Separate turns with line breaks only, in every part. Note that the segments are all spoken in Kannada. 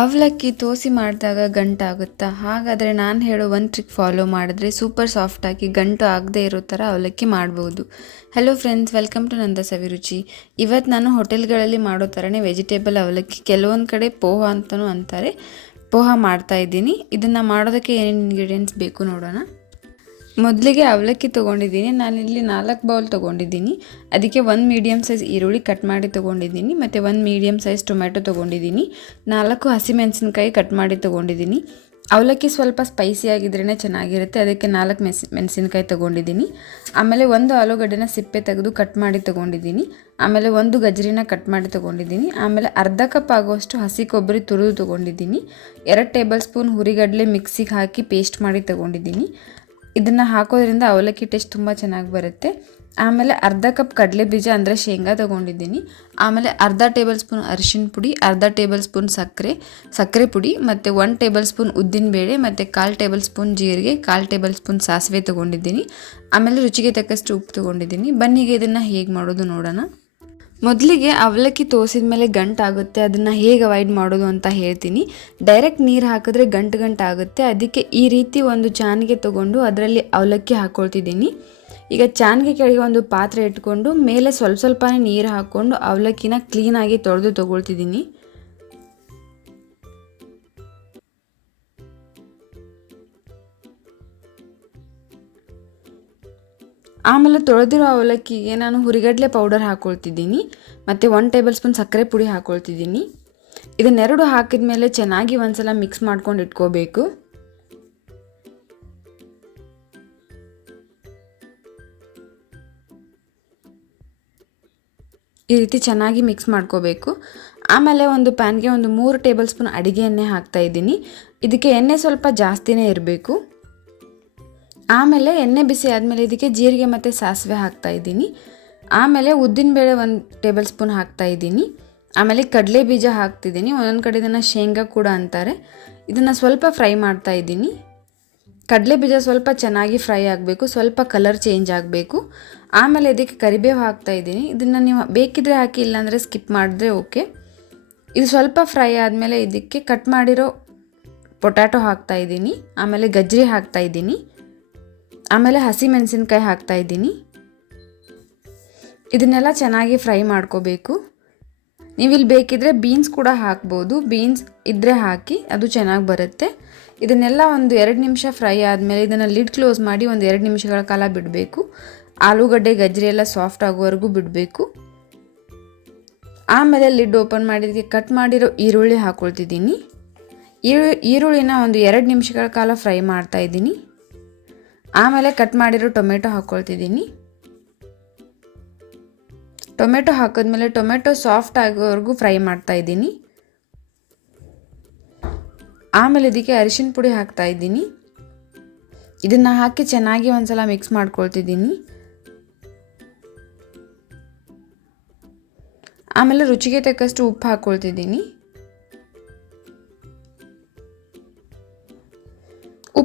ಅವಲಕ್ಕಿ ತೋಸಿ ಮಾಡಿದಾಗ ಗಂಟಾಗುತ್ತಾ ಹಾಗಾದರೆ ನಾನು ಹೇಳೋ ಒಂದು ಟ್ರಿಕ್ ಫಾಲೋ ಮಾಡಿದ್ರೆ ಸೂಪರ್ ಸಾಫ್ಟಾಗಿ ಗಂಟು ಆಗದೆ ಇರೋ ಥರ ಅವಲಕ್ಕಿ ಮಾಡ್ಬೋದು. Hello friends welcome to Nanda Saviruchi ಇವತ್ತು ನಾನು ಹೋಟೆಲ್ಗಳಲ್ಲಿ ಮಾಡೋ ಥರನೇ ವೆಜಿಟೇಬಲ್ ಅವಲಕ್ಕಿ ಕೆಲವೊಂದು ಕಡೆ ಪೋಹ ಅಂತಲೂ ಅಂತಾರೆ. ಪೋಹ ಮಾಡ್ತಾ ಇದ್ದೀನಿ. ಇದನ್ನು ಮಾಡೋದಕ್ಕೆ ಏನೇನು ಇಂಗ್ರೀಡಿಯೆಂಟ್ಸ್ ಬೇಕು ನೋಡೋಣ. ಮೊದಲಿಗೆ ಅವಲಕ್ಕಿ ತೊಗೊಂಡಿದ್ದೀನಿ. ನಾನಿಲ್ಲಿ ನಾಲ್ಕು ಬೌಲ್ ತೊಗೊಂಡಿದ್ದೀನಿ. ಅದಕ್ಕೆ ಒಂದು ಮೀಡಿಯಮ್ ಸೈಜ್ ಈರುಳ್ಳಿ ಕಟ್ ಮಾಡಿ ತೊಗೊಂಡಿದ್ದೀನಿ. ಮತ್ತು ಒಂದು ಮೀಡಿಯಮ್ ಸೈಜ್ ಟೊಮೆಟೊ ತೊಗೊಂಡಿದ್ದೀನಿ. ನಾಲ್ಕು ಹಸಿಮೆಣಸಿನ್ಕಾಯಿ ಕಟ್ ಮಾಡಿ ತೊಗೊಂಡಿದ್ದೀನಿ. ಅವಲಕ್ಕಿ ಸ್ವಲ್ಪ ಸ್ಪೈಸಿ ಆಗಿದ್ರೇ ಚೆನ್ನಾಗಿರುತ್ತೆ. ಅದಕ್ಕೆ ನಾಲ್ಕು ಮೆಣಸಿ, ಮೆಣಸಿನ್ಕಾಯಿ ತೊಗೊಂಡಿದ್ದೀನಿ. ಆಮೇಲೆ ಒಂದು ಆಲೂಗಡ್ಡೆನ ಸಿಪ್ಪೆ ತೆಗೆದು ಕಟ್ ಮಾಡಿ ತೊಗೊಂಡಿದ್ದೀನಿ. ಆಮೇಲೆ ಒಂದು ಗಜರಿನ ಕಟ್ ಮಾಡಿ ತೊಗೊಂಡಿದ್ದೀನಿ. ಆಮೇಲೆ ಅರ್ಧ ಕಪ್ ಆಗುವಷ್ಟು ಹಸಿ ಕೊಬ್ಬರಿ ತುರಿದು ತೊಗೊಂಡಿದ್ದೀನಿ. ಎರಡು ಟೇಬಲ್ ಸ್ಪೂನ್ ಹುರಿಗಡಲೆ ಮಿಕ್ಸಿಗೆ ಹಾಕಿ ಪೇಸ್ಟ್ ಮಾಡಿ ತೊಗೊಂಡಿದ್ದೀನಿ. ಇದನ್ನು ಹಾಕೋದ್ರಿಂದ ಅವಲಕ್ಕಿ ಟೇಸ್ಟ್ ತುಂಬ ಚೆನ್ನಾಗಿ ಬರುತ್ತೆ. ಆಮೇಲೆ ಅರ್ಧ ಕಪ್ ಕಡಲೆ ಬೀಜ ಅಂದರೆ ಶೇಂಗಾ ತೊಗೊಂಡಿದ್ದೀನಿ. ಆಮೇಲೆ ಅರ್ಧ ಟೇಬಲ್ ಸ್ಪೂನ್ ಅರಿಶಿನ ಪುಡಿ, ಅರ್ಧ ಟೇಬಲ್ ಸ್ಪೂನ್ ಸಕ್ಕರೆ ಸಕ್ಕರೆ ಪುಡಿ ಮತ್ತು ಒನ್ ಟೇಬಲ್ ಸ್ಪೂನ್ ಉದ್ದಿನಬೇಳೆ ಮತ್ತು ಕಾಲು ಟೇಬಲ್ ಸ್ಪೂನ್ ಜೀರಿಗೆ, ಕಾಲು ಟೇಬಲ್ ಸ್ಪೂನ್ ಸಾಸಿವೆ ತೊಗೊಂಡಿದ್ದೀನಿ. ಆಮೇಲೆ ರುಚಿಗೆ ತಕ್ಕಷ್ಟು ಉಪ್ಪು ತೊಗೊಂಡಿದ್ದೀನಿ. ಬನ್ನಿಗೆ ಇದನ್ನು ಹೇಗೆ ಮಾಡೋದು ನೋಡೋಣ. ಮೊದಲಿಗೆ ಅವಲಕ್ಕಿ ತೋಸಿದ ಮೇಲೆ ಗಂಟಾಗುತ್ತೆ ಅದನ್ನು ಹೇಗೆ ಅವಾಯ್ಡ್ ಮಾಡೋದು ಅಂತ ಹೇಳ್ತೀನಿ. ಡೈರೆಕ್ಟ್ ನೀರು ಹಾಕಿದ್ರೆ ಗಂಟು ಗಂಟು ಆಗುತ್ತೆ. ಅದಕ್ಕೆ ಈ ರೀತಿ ಒಂದು ಚಾನಿಗೆ ತೊಗೊಂಡು ಅದರಲ್ಲಿ ಅವಲಕ್ಕಿ ಹಾಕ್ಕೊಳ್ತಿದ್ದೀನಿ ಈಗ ಚಾನ್ಗೆ ಕೆಳಗೆ ಒಂದು ಪಾತ್ರೆ ಇಟ್ಕೊಂಡು ಮೇಲೆ ಸ್ವಲ್ಪ ಸ್ವಲ್ಪನೇ ನೀರು ಹಾಕ್ಕೊಂಡು ಅವಲಕ್ಕಿನ ಕ್ಲೀನಾಗಿ ತೊಳೆದು ತೊಗೊಳ್ತಿದ್ದೀನಿ. ಆಮೇಲೆ ತೊಳೆದಿರೋ ಅವಲಕ್ಕಿಗೆ ನಾನು ಹುರಿಗಡಲೆ ಪೌಡರ್ ಹಾಕ್ಕೊಳ್ತಿದ್ದೀನಿ ಮತ್ತು ಒನ್ ಟೇಬಲ್ ಸ್ಪೂನ್ ಸಕ್ಕರೆ ಪುಡಿ ಹಾಕ್ಕೊಳ್ತಿದ್ದೀನಿ ಇದನ್ನೆರಡು ಹಾಕಿದ ಮೇಲೆ ಚೆನ್ನಾಗಿ ಒಂದ್ಸಲ ಮಿಕ್ಸ್ ಮಾಡ್ಕೊಂಡು ಇಟ್ಕೋಬೇಕು. ಈ ರೀತಿ ಚೆನ್ನಾಗಿ ಮಿಕ್ಸ್ ಮಾಡ್ಕೋಬೇಕು. ಆಮೇಲೆ ಒಂದು ಪ್ಯಾನ್ಗೆ ಒಂದು ಮೂರು ಟೇಬಲ್ ಸ್ಪೂನ್ ಅಡುಗೆ ಎಣ್ಣೆ ಹಾಕ್ತಾ ಇದ್ದೀನಿ. ಇದಕ್ಕೆ ಎಣ್ಣೆ ಸ್ವಲ್ಪ ಜಾಸ್ತಿನೇ ಇರಬೇಕು. ಆಮೇಲೆ ಎಣ್ಣೆ ಬಿಸಿ ಆದಮೇಲೆ ಇದಕ್ಕೆ ಜೀರಿಗೆ ಮತ್ತು ಸಾಸಿವೆ ಹಾಕ್ತಾ ಇದ್ದೀನಿ. ಆಮೇಲೆ ಉದ್ದಿನಬೇಳೆ ಒಂದು ಟೇಬಲ್ ಸ್ಪೂನ್ ಹಾಕ್ತಾ ಇದ್ದೀನಿ. ಆಮೇಲೆ ಕಡಲೆ ಬೀಜ ಹಾಕ್ತಿದ್ದೀನಿ. ಒಂದೊಂದು ಕಡೆ ಇದನ್ನು ಶೇಂಗಾ ಕೂಡ ಅಂತಾರೆ. ಇದನ್ನು ಸ್ವಲ್ಪ ಫ್ರೈ ಮಾಡ್ತಾ ಇದ್ದೀನಿ. ಕಡಲೆ ಬೀಜ ಸ್ವಲ್ಪ ಚೆನ್ನಾಗಿ ಫ್ರೈ ಆಗಬೇಕು. ಸ್ವಲ್ಪ ಕಲರ್ ಚೇಂಜ್ ಆಗಬೇಕು. ಆಮೇಲೆ ಇದಕ್ಕೆ ಕರಿಬೇವು ಹಾಕ್ತಾ ಇದ್ದೀನಿ. ಇದನ್ನು ನೀವು ಬೇಕಿದ್ರೆ ಹಾಕಿ, ಇಲ್ಲಾಂದರೆ ಸ್ಕಿಪ್ ಮಾಡಿದ್ರೆ ಓಕೆ. ಇದು ಸ್ವಲ್ಪ ಫ್ರೈ ಆದಮೇಲೆ ಇದಕ್ಕೆ ಕಟ್ ಮಾಡಿರೋ ಪೊಟ್ಯಾಟೊ ಹಾಕ್ತಾ ಇದ್ದೀನಿ. ಆಮೇಲೆ ಗಜ್ಜರಿ ಹಾಕ್ತಾ ಇದ್ದೀನಿ. ಆಮೇಲೆ ಹಸಿ ಮೆಣಸಿನ್ಕಾಯಿ ಹಾಕ್ತಾ ಇದ್ದೀನಿ. ಇದನ್ನೆಲ್ಲ ಚೆನ್ನಾಗಿ ಫ್ರೈ ಮಾಡ್ಕೋಬೇಕು. ನೀವಿಲ್ಲಿ ಬೇಕಿದ್ರೆ ಬೀನ್ಸ್ ಕೂಡ ಹಾಕ್ಬೋದು. ಬೀನ್ಸ್ ಇದ್ದರೆ ಹಾಕಿ ಅದು ಚೆನ್ನಾಗಿ ಬರುತ್ತೆ. ಇದನ್ನೆಲ್ಲ ಒಂದು ಎರಡು ನಿಮಿಷ ಫ್ರೈ ಆದಮೇಲೆ ಇದನ್ನು ಲಿಡ್ ಕ್ಲೋಸ್ ಮಾಡಿ ಒಂದು ಎರಡು ನಿಮಿಷಗಳ ಕಾಲ ಬಿಡಬೇಕು. ಆಲೂಗಡ್ಡೆ ಗಜ್ಜರಿ ಎಲ್ಲ ಸಾಫ್ಟ್ ಆಗೋವರೆಗೂ ಬಿಡಬೇಕು. ಆಮೇಲೆ ಲಿಡ್ ಓಪನ್ ಮಾಡಿದಕ್ಕೆ ಕಟ್ ಮಾಡಿರೋ ಈರುಳ್ಳಿ ಹಾಕ್ಕೊಳ್ತಿದ್ದೀನಿ ಈರುಳ್ಳಿ ಈರುಳ್ಳಿನ ಒಂದು ಎರಡು ನಿಮಿಷಗಳ ಕಾಲ ಫ್ರೈ ಮಾಡ್ತಾ ಇದ್ದೀನಿ. ಆಮೇಲೆ ಕಟ್ ಮಾಡಿರೋ ಟೊಮೆಟೊ ಹಾಕ್ಕೊಳ್ತಿದ್ದೀನಿ ಟೊಮೆಟೊ ಹಾಕಿದ್ಮೇಲೆ ಟೊಮೆಟೊ ಸಾಫ್ಟ್ ಆಗೋವರೆಗೂ ಫ್ರೈ ಮಾಡ್ತಾ ಇದ್ದೀನಿ. ಆಮೇಲೆ ಇದಕ್ಕೆ ಅರಿಶಿನ ಪುಡಿ ಹಾಕ್ತಾ ಇದ್ದೀನಿ. ಇದನ್ನು ಹಾಕಿ ಚೆನ್ನಾಗಿ ಒಂದ್ಸಲ ಮಿಕ್ಸ್ ಮಾಡ್ಕೊಳ್ತಿದ್ದೀನಿ. ಆಮೇಲೆ ರುಚಿಗೆ ತಕ್ಕಷ್ಟು ಉಪ್ಪು ಹಾಕ್ಕೊಳ್ತಿದ್ದೀನಿ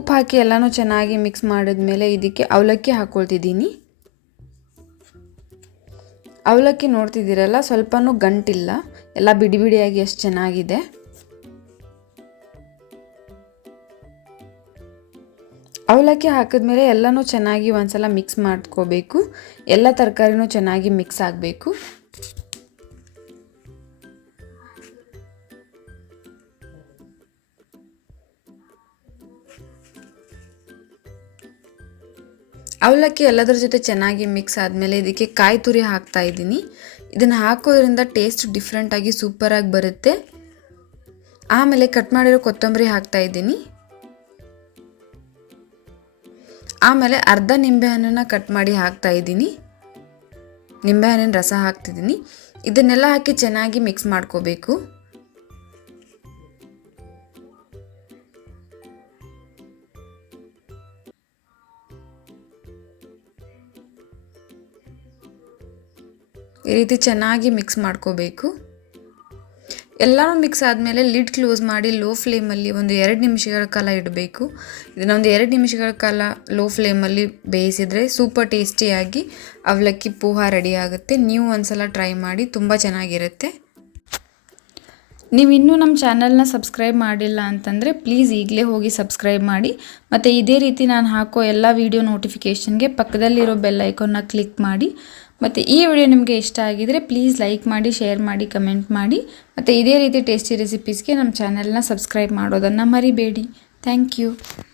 ಉಪ್ಪು ಹಾಕಿ ಎಲ್ಲನೂ ಚೆನ್ನಾಗಿ ಮಿಕ್ಸ್ ಮಾಡಿದ್ಮೇಲೆ ಇದಕ್ಕೆ ಅವಲಕ್ಕಿ ಹಾಕ್ಕೊಳ್ತಿದ್ದೀನಿ ಅವಲಕ್ಕಿ ನೋಡ್ತಿದ್ದೀರಲ್ಲ, ಸ್ವಲ್ಪನೂ ಗಂಟಿಲ್ಲ. ಎಲ್ಲ ಬಿಡಿ ಬಿಡಿಯಾಗಿ ಎಷ್ಟು ಚೆನ್ನಾಗಿದೆ. ಅವಲಕ್ಕಿ ಹಾಕಿದ್ಮೇಲೆ ಎಲ್ಲನೂ ಚೆನ್ನಾಗಿ ಒಂದ್ಸಲ ಮಿಕ್ಸ್ ಮಾಡ್ಕೋಬೇಕು. ಎಲ್ಲ ತರಕಾರಿನೂ ಚೆನ್ನಾಗಿ ಮಿಕ್ಸ್ ಆಗಬೇಕು. ಅವಲಕ್ಕಿ ಎಲ್ಲದರ ಜೊತೆ ಚೆನ್ನಾಗಿ ಮಿಕ್ಸ್ ಆದಮೇಲೆ ಇದಕ್ಕೆ ಕಾಯಿ ತುರಿ ಹಾಕ್ತಾ ಇದ್ದೀನಿ. ಇದನ್ನು ಹಾಕೋದ್ರಿಂದ ಟೇಸ್ಟ್ ಡಿಫ್ರೆಂಟಾಗಿ ಸೂಪರಾಗಿ ಬರುತ್ತೆ. ಆಮೇಲೆ ಕಟ್ ಮಾಡಿರೋ ಕೊತ್ತಂಬರಿ ಹಾಕ್ತಾ ಇದ್ದೀನಿ. ಆಮೇಲೆ ಅರ್ಧ ನಿಂಬೆಹಣ್ಣನ್ನು ಕಟ್ ಮಾಡಿ ಹಾಕ್ತಾ ಇದ್ದೀನಿ. ನಿಂಬೆಹಣ್ಣಿನ ರಸ ಹಾಕ್ತಿದ್ದೀನಿ. ಇದನ್ನೆಲ್ಲ ಹಾಕಿ ಚೆನ್ನಾಗಿ ಮಿಕ್ಸ್ ಮಾಡ್ಕೋಬೇಕು. ಈ ರೀತಿ ಚೆನ್ನಾಗಿ ಮಿಕ್ಸ್ ಮಾಡ್ಕೋಬೇಕು. ಎಲ್ಲನೂ ಮಿಕ್ಸ್ ಆದಮೇಲೆ ಲಿಡ್ ಕ್ಲೋಸ್ ಮಾಡಿ ಲೋ ಫ್ಲೇಮಲ್ಲಿ ಒಂದು ಎರಡು ನಿಮಿಷಗಳ ಕಾಲ ಇಡಬೇಕು. ಇದನ್ನು ಒಂದು ಎರಡು ನಿಮಿಷಗಳ ಕಾಲ ಲೋ ಫ್ಲೇಮಲ್ಲಿ ಬೇಯಿಸಿದರೆ ಸೂಪರ್ ಟೇಸ್ಟಿಯಾಗಿ ಅವಲಕ್ಕಿ ಪೋಹ ರೆಡಿ ಆಗುತ್ತೆ. ನೀವು ಒಂದ್ಸಲ ಟ್ರೈ ಮಾಡಿ, ತುಂಬ ಚೆನ್ನಾಗಿರುತ್ತೆ. ನೀವು ಇನ್ನೂ ನಮ್ಮ ಚಾನಲ್ನ ಸಬ್ಸ್ಕ್ರೈಬ್ ಮಾಡಿಲ್ಲ ಅಂತಂದರೆ ಪ್ಲೀಸ್ ಈಗಲೇ ಹೋಗಿ ಸಬ್ಸ್ಕ್ರೈಬ್ ಮಾಡಿ. ಮತ್ತು ಇದೇ ರೀತಿ ನಾನು ಹಾಕೋ ಎಲ್ಲ ವೀಡಿಯೋ ನೋಟಿಫಿಕೇಷನ್ಗೆ ಪಕ್ಕದಲ್ಲಿರೋ ಬೆಲ್ ಐಕಾನ್ನ ಕ್ಲಿಕ್ ಮಾಡಿ. ಮತ್ತು ಈ ವಿಡಿಯೋ ನಿಮಗೆ ಇಷ್ಟ ಆಗಿದರೆ ಪ್ಲೀಸ್ ಲೈಕ್ ಮಾಡಿ ಶೇರ್ ಮಾಡಿ ಕಮೆಂಟ್ ಮಾಡಿ. ಮತ್ತು ಇದೇ ರೀತಿ ಟೇಸ್ಟಿ ರೆಸಿಪೀಸ್ಗೆ ನಮ್ಮ ಚಾನಲ್ನ ಸಬ್ಸ್ಕ್ರೈಬ್ ಮಾಡೋದನ್ನು ಮರಿಬೇಡಿ. Thank you